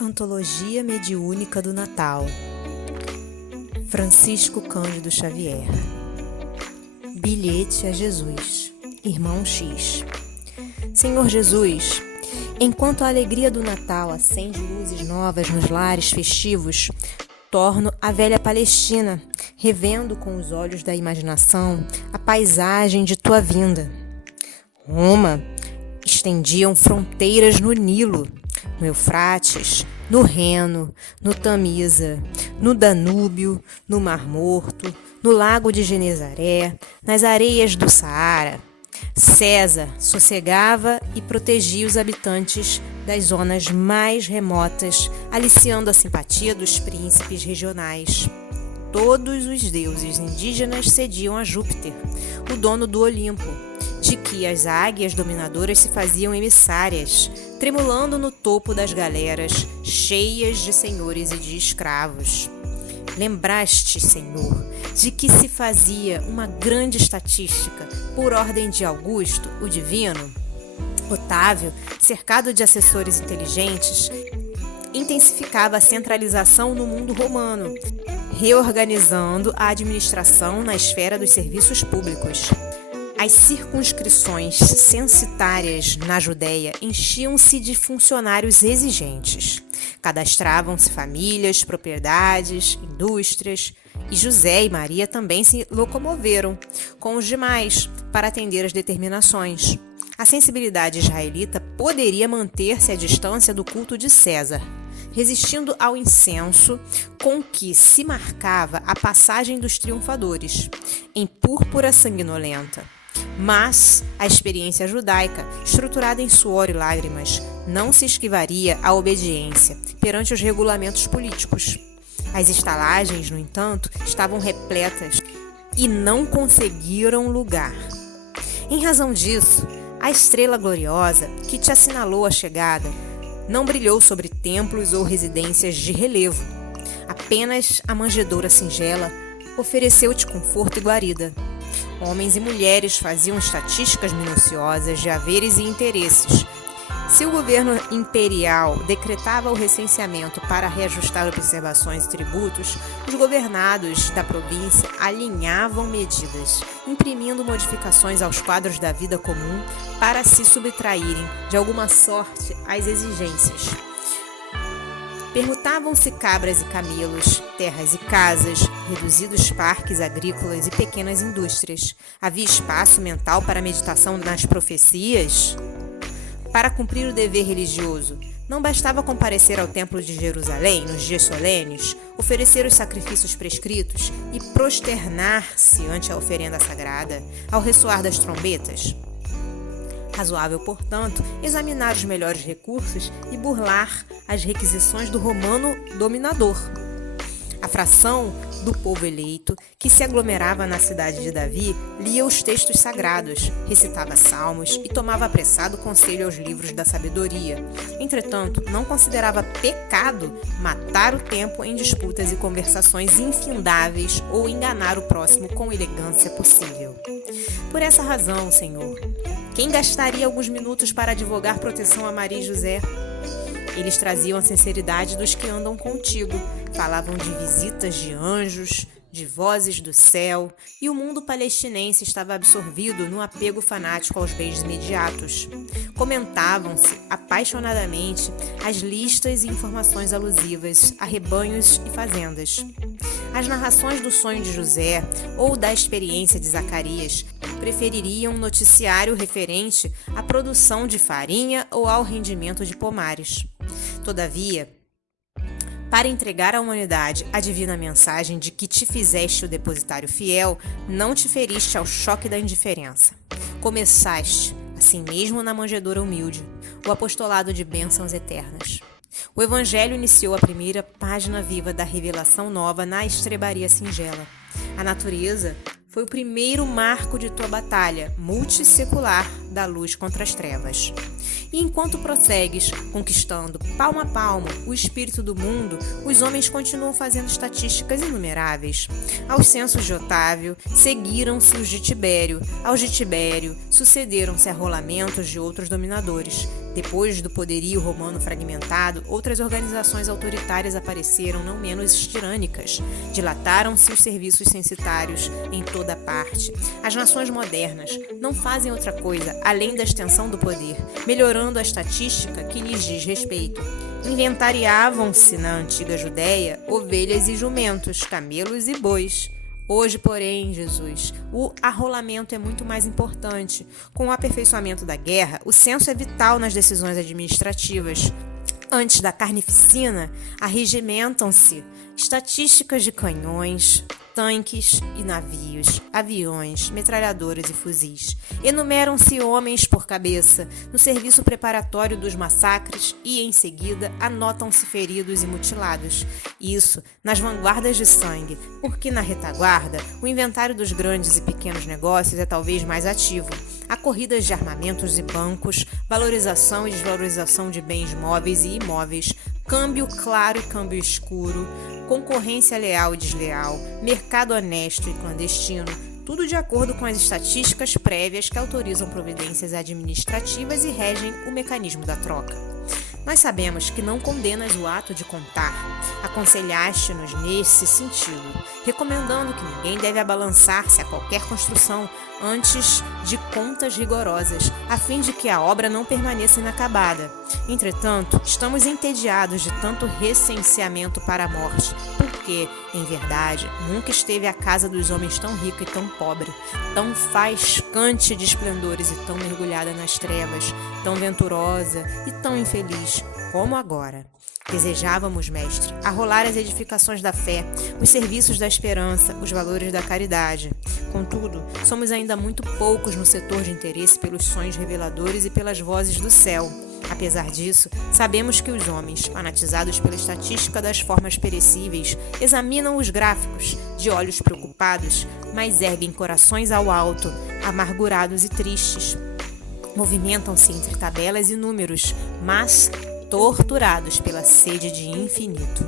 Antologia Mediúnica do Natal, Francisco Cândido Xavier. Bilhete a Jesus, Irmão X. Senhor Jesus, enquanto a alegria do Natal acende luzes novas nos lares festivos, torno a velha Palestina, revendo com os olhos da imaginação a paisagem de tua vinda. Roma estendiam fronteiras no Nilo, no Eufrates, no Reno, no Tamisa, no Danúbio, no Mar Morto, no Lago de Genezaré, nas areias do Saara. César sossegava e protegia os habitantes das zonas mais remotas, aliciando a simpatia dos príncipes regionais. Todos os deuses indígenas cediam a Júpiter, o dono do Olimpo, de que as águias dominadoras se faziam emissárias, tremulando no topo das galeras, cheias de senhores e de escravos. Lembraste, Senhor, de que se fazia uma grande estatística, por ordem de Augusto, o Divino? Otávio, cercado de assessores inteligentes, intensificava a centralização no mundo romano, reorganizando a administração na esfera dos serviços públicos. As circunscrições censitárias na Judéia enchiam-se de funcionários exigentes. Cadastravam-se famílias, propriedades, indústrias, e José e Maria também se locomoveram com os demais para atender às determinações. A sensibilidade israelita poderia manter-se à distância do culto de César, resistindo ao incenso com que se marcava a passagem dos triunfadores, em púrpura sanguinolenta. Mas a experiência judaica, estruturada em suor e lágrimas, não se esquivaria à obediência perante os regulamentos políticos. As estalagens, no entanto, estavam repletas e não conseguiram lugar. Em razão disso, a estrela gloriosa que te assinalou a chegada não brilhou sobre templos ou residências de relevo. Apenas a manjedoura singela ofereceu-te conforto e guarida. Homens e mulheres faziam estatísticas minuciosas de haveres e interesses. Se o governo imperial decretava o recenseamento para reajustar observações e tributos, os governados da província alinhavam medidas, imprimindo modificações aos quadros da vida comum para se subtraírem, de alguma sorte, às exigências. Permutavam-se cabras e camelos, terras e casas, reduzidos parques agrícolas e pequenas indústrias. Havia espaço mental para meditação nas profecias? Para cumprir o dever religioso, não bastava comparecer ao Templo de Jerusalém nos dias solenes, oferecer os sacrifícios prescritos e prosternar-se ante a oferenda sagrada, ao ressoar das trombetas? Razoável, portanto, examinar os melhores recursos e burlar as requisições do romano dominador. A fração do povo eleito, que se aglomerava na cidade de Davi, lia os textos sagrados, recitava salmos e tomava apressado conselho aos livros da sabedoria. Entretanto, não considerava pecado matar o tempo em disputas e conversações infindáveis ou enganar o próximo com elegância possível. Por essa razão, Senhor, quem gastaria alguns minutos para advogar proteção a Maria e José? Eles traziam a sinceridade dos que andam contigo, falavam de visitas de anjos, de vozes do céu, e o mundo palestinense estava absorvido no apego fanático aos bens imediatos. Comentavam-se apaixonadamente as listas e informações alusivas a rebanhos e fazendas. As narrações do sonho de José ou da experiência de Zacarias prefeririam um noticiário referente à produção de farinha ou ao rendimento de pomares. Todavia, para entregar à humanidade a divina mensagem de que te fizeste o depositário fiel, não te feriste ao choque da indiferença. Começaste, assim mesmo na manjedoura humilde, o apostolado de bênçãos eternas. O Evangelho iniciou a primeira página viva da revelação nova na estrebaria singela. A natureza foi o primeiro marco de tua batalha multissecular da luz contra as trevas. E enquanto prossegues, conquistando palmo a palmo o espírito do mundo, os homens continuam fazendo estatísticas inumeráveis. Aos censos de Otávio, seguiram-se os de Tibério. Aos de Tibério, sucederam-se arrolamentos de outros dominadores. Depois do poderio romano fragmentado, outras organizações autoritárias apareceram não menos tirânicas. Dilataram-se os serviços censitários em toda parte. As nações modernas não fazem outra coisa além da extensão do poder, melhorando a estatística que lhes diz respeito. Inventariavam-se na antiga Judéia ovelhas e jumentos, camelos e bois. Hoje, porém, Jesus, o arrolamento é muito mais importante. Com o aperfeiçoamento da guerra, o censo é vital nas decisões administrativas. Antes da carnificina, arregimentam-se estatísticas de canhões, tanques e navios, aviões, metralhadoras e fuzis. Enumeram-se homens por cabeça no serviço preparatório dos massacres e, em seguida, anotam-se feridos e mutilados. Isso nas vanguardas de sangue, porque na retaguarda o inventário dos grandes e pequenos negócios é talvez mais ativo. Há corridas de armamentos e bancos, valorização e desvalorização de bens móveis e imóveis, câmbio claro e câmbio escuro, concorrência leal e desleal, mercado honesto e clandestino, tudo de acordo com as estatísticas prévias que autorizam providências administrativas e regem o mecanismo da troca. Nós sabemos que não condenas o ato de contar. Aconselhaste-nos nesse sentido, recomendando que ninguém deve abalançar-se a qualquer construção antes de contas rigorosas, a fim de que a obra não permaneça inacabada. Entretanto, estamos entediados de tanto recenseamento para a morte, porque, em verdade, nunca esteve a casa dos homens tão rica e tão pobre, tão faiscante de esplendores e tão mergulhada nas trevas, tão venturosa e tão infeliz como agora. Desejávamos, mestre, arrolar as edificações da fé, os serviços da esperança, os valores da caridade. Contudo, somos ainda muito poucos no setor de interesse pelos sonhos reveladores e pelas vozes do céu. Apesar disso, sabemos que os homens, fanatizados pela estatística das formas perecíveis, examinam os gráficos, de olhos preocupados, mas erguem corações ao alto, amargurados e tristes. Movimentam-se entre tabelas e números, mas torturados pela sede de infinito.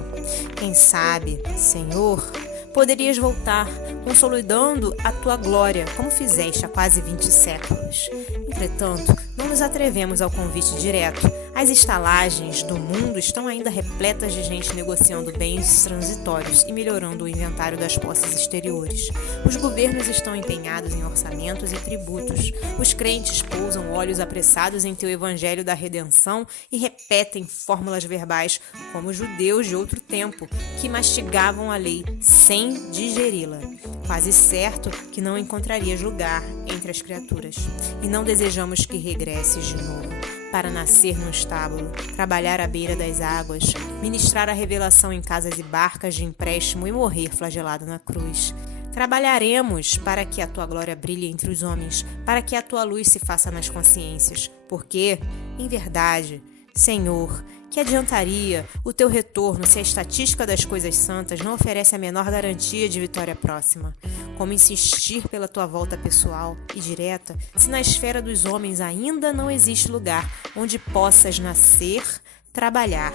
Quem sabe, Senhor, poderias voltar, consolidando a tua glória, como fizeste há quase 20 séculos. Entretanto, não nos atrevemos ao convite direto. As estalagens do mundo estão ainda repletas de gente negociando bens transitórios e melhorando o inventário das posses exteriores. Os governos estão empenhados em orçamentos e tributos. Os crentes pousam olhos apressados em teu evangelho da redenção e repetem fórmulas verbais como os judeus de outro tempo, que mastigavam a lei sem digeri-la. Quase certo que não encontrarias lugar entre as criaturas. E não desejamos que regresses de novo, para nascer no estábulo, trabalhar à beira das águas, ministrar a revelação em casas e barcas de empréstimo e morrer flagelado na cruz. Trabalharemos para que a tua glória brilhe entre os homens, para que a tua luz se faça nas consciências, porque, em verdade, Senhor, que adiantaria o teu retorno se a estatística das coisas santas não oferece a menor garantia de vitória próxima? Como insistir pela tua volta pessoal e direta, se na esfera dos homens ainda não existe lugar onde possas nascer, trabalhar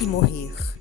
e morrer?